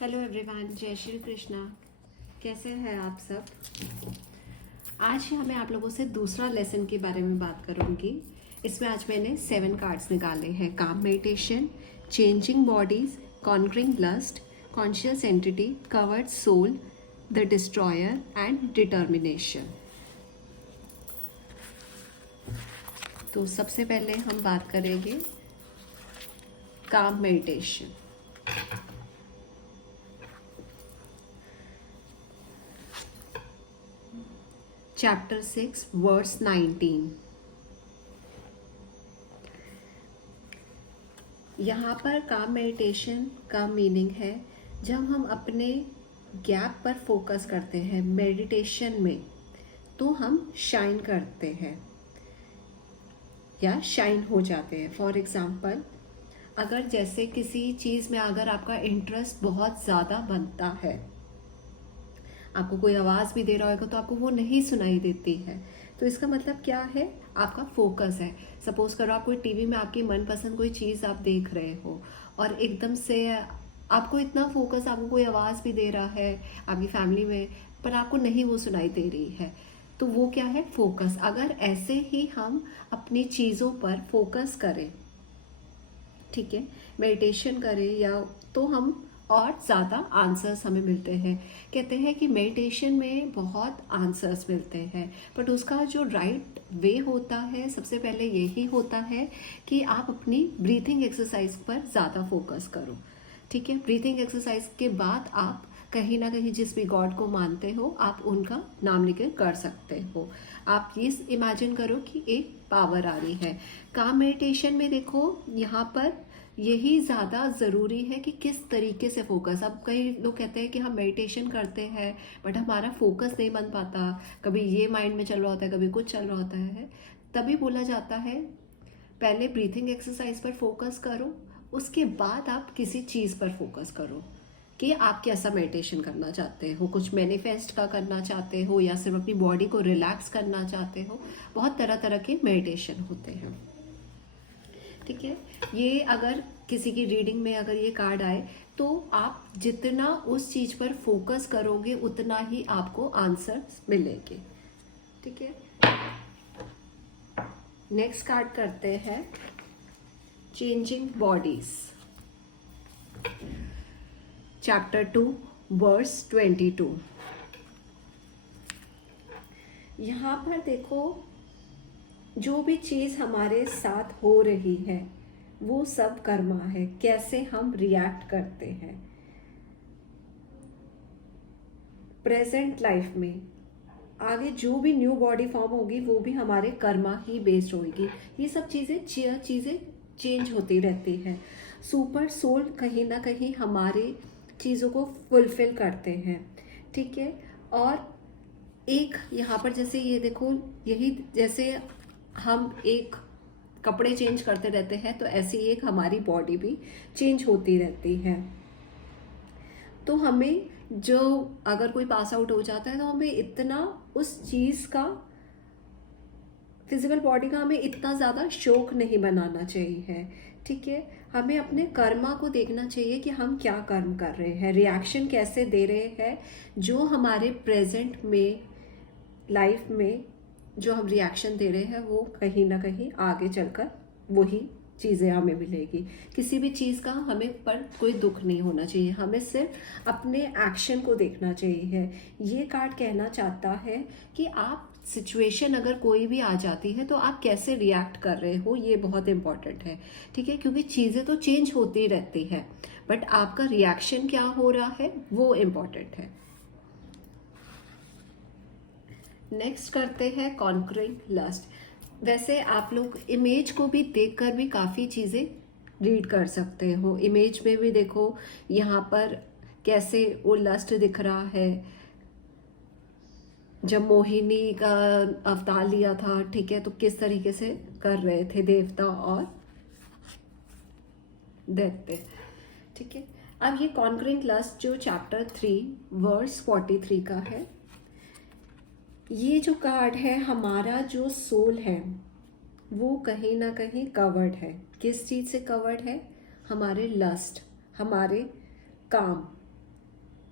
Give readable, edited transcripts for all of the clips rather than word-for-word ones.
Hello everyone, जय श्री कृष्णा। कैसे हैं आप सब? आज मैं आप लोगों से दूसरा लेसन के बारे में बात करूंगी। इसमें आज मैंने 7 कार्ड्स निकाले हैं। काम meditation, changing bodies, conquering lust, conscious entity, covered soul, the destroyer and determination. तो सबसे पहले हम बात करेंगे काम मेडिटेशन। Chapter 6 verse 19। यहाँ पर काम मेडिटेशन का मीनिंग है जब हम अपने गैप पर फोकस करते हैं मेडिटेशन में, तो हम शाइन करते हैं या शाइन हो जाते हैं। फॉर एग्ज़ाम्पल, अगर जैसे किसी चीज़ में अगर आपका इंटरेस्ट बहुत ज़्यादा बनता है, आपको कोई आवाज़ भी दे रहा होगा तो आपको वो नहीं सुनाई देती है, तो इसका मतलब क्या है? आपका फोकस है। सपोज करो आप कोई टीवी में आपकी मनपसंद कोई चीज़ आप देख रहे हो और एकदम से आपको इतना फोकस, आपको कोई आवाज़ भी दे रहा है आपकी फैमिली में, पर आपको नहीं वो सुनाई दे रही है, तो वो क्या है? फोकस। अगर ऐसे ही हम अपनी चीज़ों पर फोकस करें, ठीक है, मेडिटेशन करें या, तो हम और ज़्यादा आंसर्स हमें मिलते हैं। कहते हैं कि मेडिटेशन में बहुत आंसर्स मिलते हैं, बट उसका जो राइट वे होता है, सबसे पहले यही होता है कि आप अपनी ब्रीथिंग एक्सरसाइज पर ज़्यादा फोकस करो। ठीक है, ब्रीथिंग एक्सरसाइज के बाद आप कहीं ना कहीं जिस भी गॉड को मानते हो, आप उनका नाम लेकर कर सकते हो। आप ये इमेजिन करो कि एक पावर आ रही है। काम मेडिटेशन में देखो, यहाँ पर यही ज़्यादा ज़रूरी है कि किस तरीके से फोकस। अब कई लोग कहते हैं कि हम मेडिटेशन करते हैं बट हमारा फोकस नहीं बन पाता, कभी ये माइंड में चल रहा होता है, कभी कुछ चल रहा होता है। तभी बोला जाता है पहले ब्रीथिंग एक्सरसाइज पर फोकस करो, उसके बाद आप किसी चीज़ पर फोकस करो कि आप कैसा मेडिटेशन करना चाहते हो। कुछ मैनिफेस्ट का करना चाहते हो या सिर्फ अपनी बॉडी को रिलैक्स करना चाहते हो। बहुत तरह तरह के मेडिटेशन होते हैं। ठीक है, ये अगर किसी की रीडिंग में अगर ये कार्ड आए तो आप जितना उस चीज़ पर फोकस करोगे उतना ही आपको आंसर मिलेंगे। ठीक है, नेक्स्ट कार्ड करते हैं चेंजिंग बॉडीज, चैप्टर 2 वर्स 22। यहाँ पर देखो, जो भी चीज़ हमारे साथ हो रही है वो सब कर्मा है, कैसे हम रिएक्ट करते हैं प्रेजेंट लाइफ में। आगे जो भी न्यू बॉडी फॉर्म होगी वो भी हमारे कर्मा ही बेस्ड होगी। ये सब चीज़ें चेंज होती रहती हैं। सुपर सोल कहीं ना कहीं हमारे चीज़ों को फुलफिल करते हैं। ठीक है, और एक यहाँ पर जैसे ये देखो, यही जैसे हम एक कपड़े चेंज करते रहते हैं, तो ऐसे ही एक हमारी बॉडी भी चेंज होती रहती है। तो हमें जो, अगर कोई पास आउट हो जाता है तो हमें इतना उस चीज़ का, फिजिकल बॉडी का हमें इतना ज़्यादा शौक नहीं बनाना चाहिए। ठीक है, हमें अपने कर्मा को देखना चाहिए कि हम क्या कर्म कर रहे हैं, रिएक्शन कैसे दे रहे हैं। जो हमारे प्रेजेंट में लाइफ में जो हम रिएक्शन दे रहे हैं वो कहीं ना कहीं आगे चलकर वही चीज़ें हमें मिलेगी। किसी भी चीज़ का हमें पर कोई दुख नहीं होना चाहिए, हमें सिर्फ अपने एक्शन को देखना चाहिए। ये कार्ड कहना चाहता है कि आप सिचुएशन अगर कोई भी आ जाती है तो आप कैसे रिएक्ट कर रहे हो, ये बहुत इंपॉर्टेंट है। ठीक है, क्योंकि चीज़ें तो चेंज होती रहती है, बट आपका रिएक्शन क्या हो रहा है वो इम्पॉर्टेंट है। नेक्स्ट करते हैं कॉन्करिंग लस्ट। वैसे आप लोग इमेज को भी देखकर भी काफ़ी चीज़ें रीड कर सकते हो। इमेज में भी देखो यहाँ पर कैसे वो लस्ट दिख रहा है। जब मोहिनी का अवतार लिया था, ठीक है, तो किस तरीके से कर रहे थे देवता और दैत्य। ठीक है, अब ये कॉन्करिंग लस्ट जो चैप्टर 3 वर्स 43 का है, ये जो कार्ड है, हमारा जो सोल है वो कहीं ना कहीं कवर्ड है। किस चीज़ से कवर्ड है? हमारे लस्ट, हमारे काम,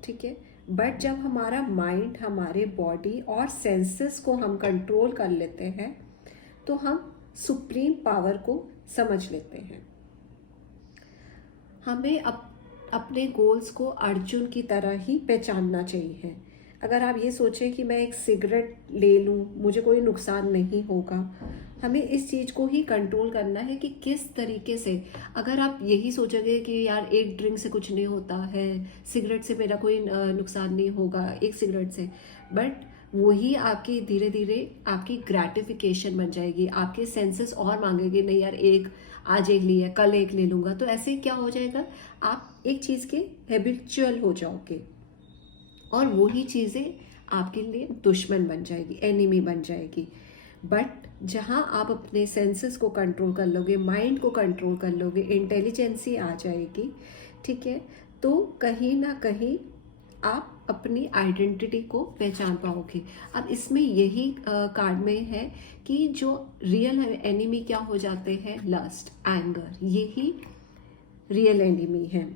ठीक है। बट जब हमारा माइंड, हमारे बॉडी और सेंसेस को हम कंट्रोल कर लेते हैं तो हम सुप्रीम पावर को समझ लेते हैं। हमें अपने गोल्स को अर्जुन की तरह ही पहचानना चाहिए। अगर आप ये सोचें कि मैं एक सिगरेट ले लूँ, मुझे कोई नुकसान नहीं होगा, हमें इस चीज़ को ही कंट्रोल करना है कि किस तरीके से। अगर आप यही सोचोगे कि यार एक ड्रिंक से कुछ नहीं होता है, सिगरेट से मेरा कोई नुकसान नहीं होगा एक सिगरेट से, बट वही आपकी धीरे धीरे आपकी ग्रेटिफिकेशन बन जाएगी। आपके सेंसेस और मांगेंगे, नहीं यार एक, आज एक लिया कल एक ले लूँगा, तो ऐसे क्या हो जाएगा, आप एक चीज़ के हैबिचुअल हो जाओगे और वही चीज़ें आपके लिए दुश्मन बन जाएगी, एनिमी बन जाएगी। बट जहाँ आप अपने सेंसेस को कंट्रोल कर लोगे, माइंड को कंट्रोल कर लोगे, इंटेलिजेंसी आ जाएगी, ठीक है, तो कहीं ना कहीं आप अपनी आइडेंटिटी को पहचान पाओगे। अब इसमें यही कार्ड में है कि जो रियल एनिमी क्या हो जाते हैं, लस्ट, एंगर, यही रियल एनिमी है।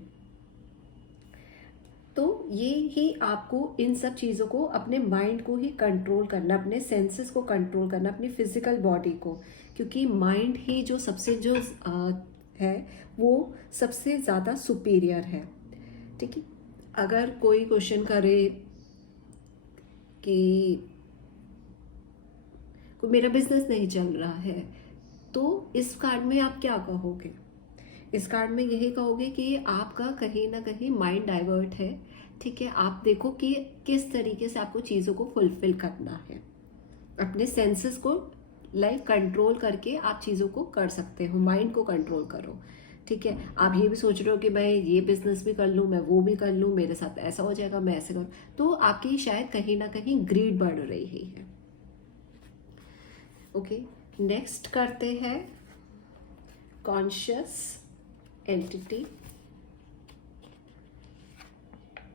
तो ये ही आपको इन सब चीज़ों को, अपने माइंड को ही कंट्रोल करना, अपने सेंसेस को कंट्रोल करना, अपनी फिजिकल बॉडी को, क्योंकि माइंड ही जो सबसे जो है वो सबसे ज़्यादा सुपीरियर है, ठीक है। अगर कोई क्वेश्चन करे कि मेरा बिजनेस नहीं चल रहा है, तो इस कार्ड में आप क्या कहोगे? इस कार्ड में यही कहोगे कि आपका कहीं ना कहीं माइंड डाइवर्ट है, ठीक है। आप देखो कि किस तरीके से आपको चीज़ों को फुलफिल करना है, अपने सेंसेस को कंट्रोल करके आप चीज़ों को कर सकते हो, माइंड को कंट्रोल करो, ठीक है। आप ये भी सोच रहे हो कि मैं ये बिजनेस भी कर लूँ, मैं वो भी कर लूँ, मेरे साथ ऐसा हो जाएगा, मैं ऐसे करूँ, तो आपकी शायद कहीं ना कहीं ग्रीड बढ़ रही है। ओके, नेक्स्ट करते हैं कॉन्शियस एंटिटी,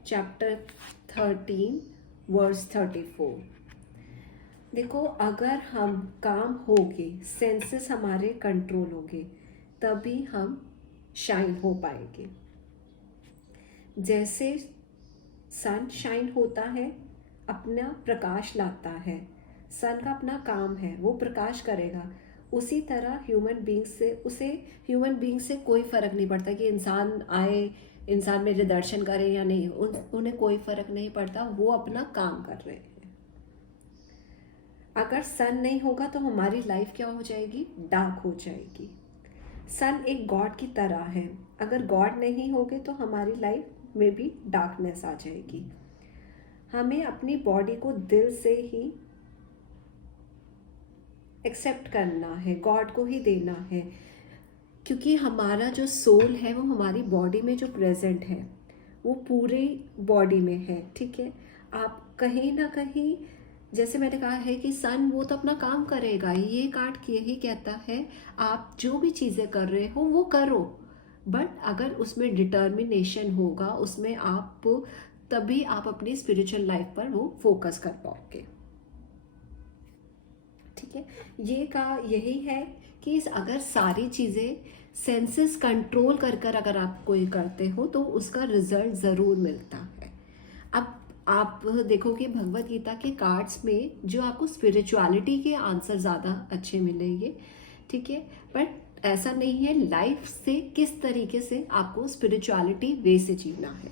चैप्टर 13 वर्स 34। देखो, अगर हम काम होगे, सेंसेस हमारे कंट्रोल होंगे, तभी हम शाइन हो पाएंगे। जैसे सन शाइन होता है, अपना प्रकाश लाता है, सन का अपना काम है, वो प्रकाश करेगा। उसी तरह ह्यूमन बींग से कोई फर्क नहीं पड़ता कि इंसान आए, इंसान मेरे दर्शन करे या नहीं, उन्हें कोई फर्क नहीं पड़ता, वो अपना काम कर रहे हैं। अगर सन नहीं होगा तो हमारी लाइफ क्या हो जाएगी, डार्क हो जाएगी। सन एक गॉड की तरह है, अगर गॉड नहीं होगे तो हमारी लाइफ में भी डार्कनेस आ जाएगी। हमें अपनी बॉडी को दिल से ही एक्सेप्ट करना है, गॉड को ही देना है, क्योंकि हमारा जो सोल है वो हमारी बॉडी में जो प्रेजेंट है वो पूरी बॉडी में है, ठीक है। आप कहीं ना कहीं, जैसे मैंने कहा है कि सन वो तो अपना काम करेगा, ये कार्ड यही कहता है आप जो भी चीज़ें कर रहे हो वो करो, बट अगर उसमें डिटर्मिनेशन होगा, उसमें आप, तभी आप अपनी स्पिरिचुअल लाइफ पर वो फोकस कर पाओगे, ठीक है। यही है कि अगर सारी चीज़ें सेंसेस कंट्रोल कर अगर आप कोई करते हो तो उसका रिजल्ट ज़रूर मिलता है। अब आप देखोगे भगवत गीता के कार्ड्स में जो आपको स्पिरिचुअलिटी के आंसर ज़्यादा अच्छे मिलेंगे, ठीक है, बट ऐसा नहीं है। लाइफ से किस तरीके से आपको स्पिरिचुअलिटी वे से जीना है,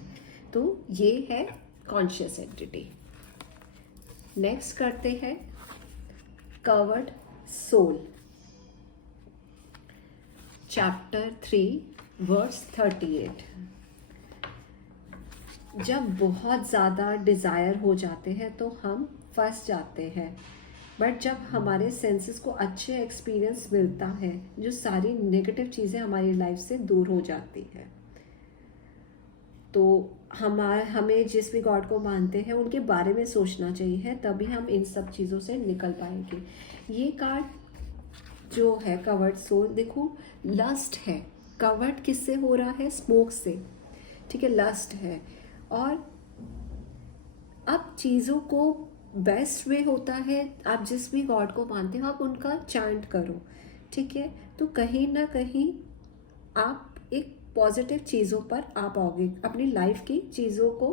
तो ये है कॉन्शियस एंटिटी। नेक्स्ट करते हैं कवर्ड सोल, चैप्टर 3 वर्स 38। जब बहुत ज़्यादा डिज़ायर हो जाते हैं तो हम फंस जाते हैं, बट जब हमारे सेंसेस को अच्छे एक्सपीरियंस मिलता है, जो सारी नेगेटिव चीज़ें हमारी लाइफ से दूर हो जाती है। तो हमें जिस भी गॉड को मानते हैं उनके बारे में सोचना चाहिए, तभी हम इन सब चीज़ों से निकल पाएंगे। ये कार्ड जो है कवर्ड सोल, देखो लस्ट है, कवर्ड किससे हो रहा है, स्मोक से, ठीक है, लस्ट है। और अब चीज़ों को बेस्ट वे होता है, आप जिस भी गॉड को मानते हो आप उनका चांट करो, ठीक है, तो कहीं ना कहीं आप एक पॉजिटिव चीज़ों पर आ पाओगे, अपनी लाइफ की चीज़ों को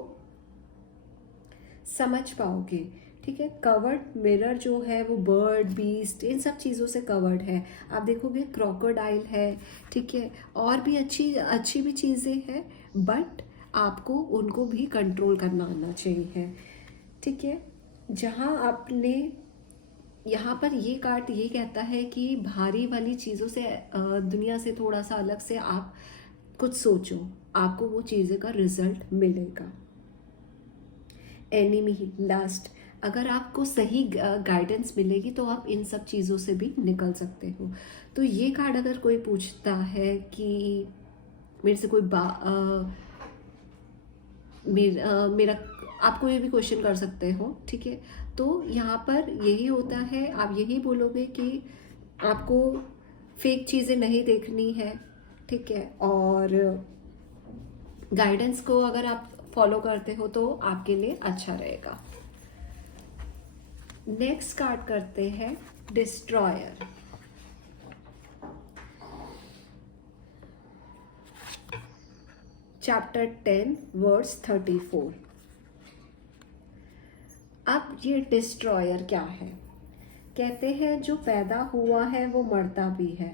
समझ पाओगे। ठीक है, कवर्ड मिरर जो है वो बर्ड, बीस्ट, इन सब चीज़ों से कवर्ड है। आप देखोगे क्रोकोडाइल है, ठीक है, और भी अच्छी अच्छी भी चीज़ें हैं, बट आपको उनको भी कंट्रोल करना आना चाहिए। ठीक है, जहाँ आपने यहाँ पर ये कार्ड ये कहता है कि भारी वाली चीज़ों से दुनिया से थोड़ा सा अलग से आप कुछ सोचो, आपको वो चीज़ें का रिजल्ट मिलेगा। एनिमी लास्ट, अगर आपको सही गाइडेंस मिलेगी तो आप इन सब चीज़ों से भी निकल सकते हो। तो ये कार्ड अगर कोई पूछता है कि मेरे से कोई मेरा आप कोई भी क्वेश्चन कर सकते हो, ठीक है, तो यहाँ पर यही होता है, आप यही बोलोगे कि आपको फेक चीज़ें नहीं देखनी है, ठीक है, और गाइडेंस को अगर आप फॉलो करते हो तो आपके लिए अच्छा रहेगा। नेक्स्ट कार्ड करते हैं डिस्ट्रॉयर। Chapter 10 verse 34। अब ये डिस्ट्रॉयर क्या है? कहते हैं जो पैदा हुआ है वो मरता भी है।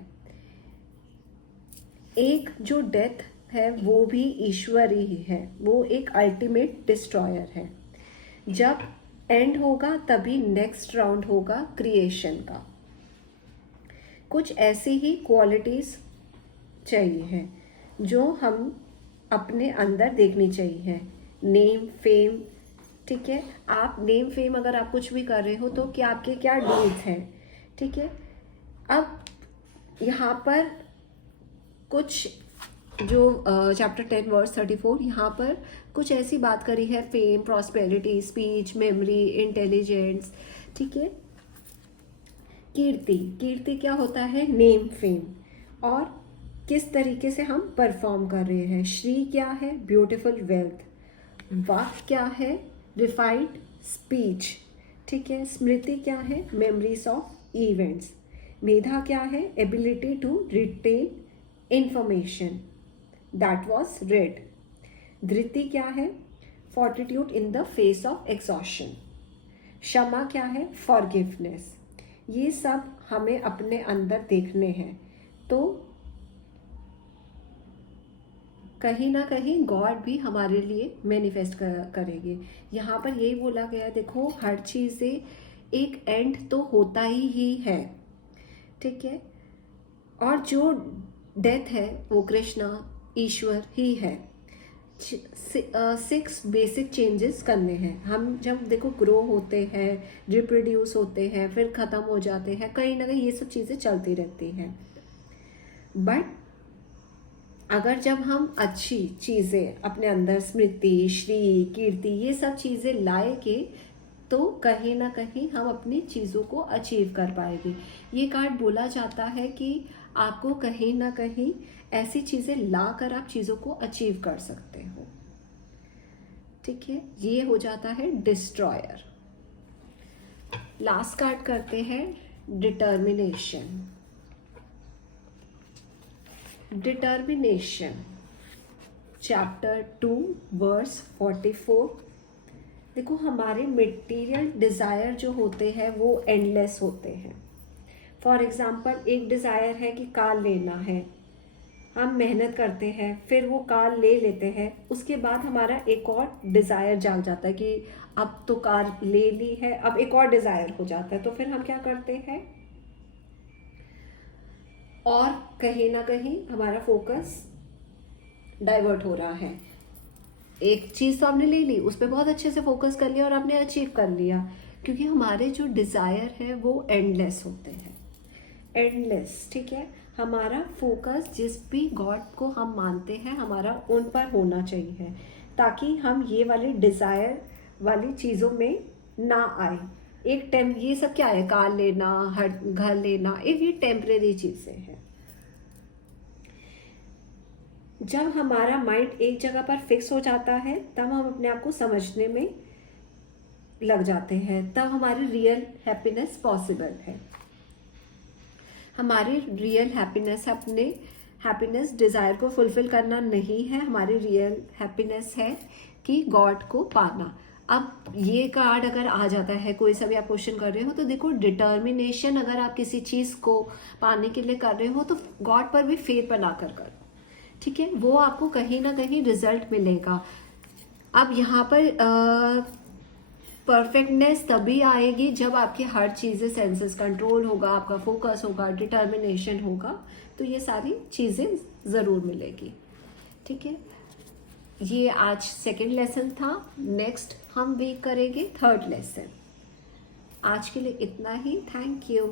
एक जो डेथ है वो भी ईश्वर ही है, वो एक अल्टीमेट डिस्ट्रॉयर है। जब एंड होगा तभी नेक्स्ट राउंड होगा क्रिएशन का। कुछ ऐसी ही क्वालिटीज चाहिए हैं जो हम अपने अंदर देखनी चाहिए। नेम, फेम, ठीक है, आप नेम फेम अगर आप कुछ भी कर रहे हो तो क्या आपके क्या डीड्स हैं, ठीक है। अब यहाँ पर कुछ जो चैप्टर 10 वर्स 34 यहाँ पर कुछ ऐसी बात करी है, fame, prosperity, speech, memory, intelligence, ठीक है। कीर्ति, कीर्ति क्या होता है? नेम, फेम, और किस तरीके से हम परफॉर्म कर रहे हैं। श्री क्या है? Beautiful wealth. वाक क्या है? रिफाइंड स्पीच, ठीक है। स्मृति क्या है? Memories of events. मेधा क्या है? Ability to retain information that was read. धृति क्या है? Fortitude in the face of exhaustion. क्षमा क्या है? फॉरगिवनेस। ये सब हमें अपने अंदर देखने हैं, तो कहीं ना कहीं गॉड भी हमारे लिए मैनिफेस्ट करेंगे। यहाँ पर यही बोला गया, देखो हर चीज़ से एक एंड तो होता ही है, ठीक है, और जो डेथ है वो कृष्णा, ईश्वर ही है। 6 बेसिक चेंजेस करने हैं हम। जब देखो ग्रो होते हैं, रिप्रोड्यूस होते हैं, फिर ख़त्म हो जाते हैं, कहीं ना कहीं ये सब चीज़ें चलती रहती हैं। बट अगर जब हम अच्छी चीज़ें अपने अंदर, स्मृति, श्री, कीर्ति, ये सब चीज़ें लाएंगे तो कहीं ना कहीं हम अपनी चीज़ों को अचीव कर पाएंगे। ये कार्ड बोला जाता है कि आपको कहीं ना कहीं ऐसी चीज़ें लाकर आप चीज़ों को अचीव कर सकते हो, ठीक है। ये हो जाता है डिस्ट्रॉयर। लास्ट कार्ड करते हैं डिटर्मिनेशन। Determination chapter 2 verse 44। देखो हमारे मटेरियल डिज़ायर जो होते हैं वो एंडलेस होते हैं। फॉर एग्जांपल एक डिज़ायर है कि कार लेना है, हम मेहनत करते हैं, फिर वो कार ले लेते हैं, उसके बाद हमारा एक और डिज़ायर जाग जाता है कि अब तो कार ले ली है, अब एक और डिज़ायर हो जाता है, तो फिर हम क्या करते हैं, और कहीं ना कहीं हमारा फोकस डाइवर्ट हो रहा है। एक चीज़ तो आपने ले ली, उस पर बहुत अच्छे से फोकस कर लिया और आपने अचीव कर लिया, क्योंकि हमारे जो डिज़ायर है वो एंडलेस होते हैं, एंडलेस, ठीक है। हमारा फोकस जिस भी गॉड को हम मानते हैं हमारा उन पर होना चाहिए, ताकि हम ये वाली डिज़ायर वाली चीज़ों में ना आए। एक ये सब क्या है, कार लेना, हर घर लेना, ये टेम्परेरी चीज़ें हैं। जब हमारा माइंड एक जगह पर फिक्स हो जाता है तब हम अपने आप को समझने में लग जाते हैं, तब हमारी रियल हैप्पीनेस पॉसिबल है। हमारी रियल हैप्पीनेस अपने हैप्पीनेस डिज़ायर को फुलफिल करना नहीं है, हमारी रियल हैप्पीनेस है कि गॉड को पाना। अब ये कार्ड अगर आ जाता है, कोई सा भी आप क्वेश्चन कर रहे हो, तो देखो डिटर्मिनेशन अगर आप किसी चीज़ को पाने के लिए कर रहे हो तो गॉड पर भी फेथ बना कर करो, ठीक है, वो आपको कहीं ना कहीं रिजल्ट मिलेगा। अब यहाँ पर परफेक्टनेस तभी आएगी जब आपकी हर चीज़ें सेंसेस कंट्रोल होगा, आपका फोकस होगा, डिटर्मिनेशन होगा, तो ये सारी चीज़ें ज़रूर मिलेगी, ठीक है। ये आज सेकंड लेसन था, नेक्स्ट हम वीक करेंगे थर्ड लेसन। आज के लिए इतना ही, थैंक यू।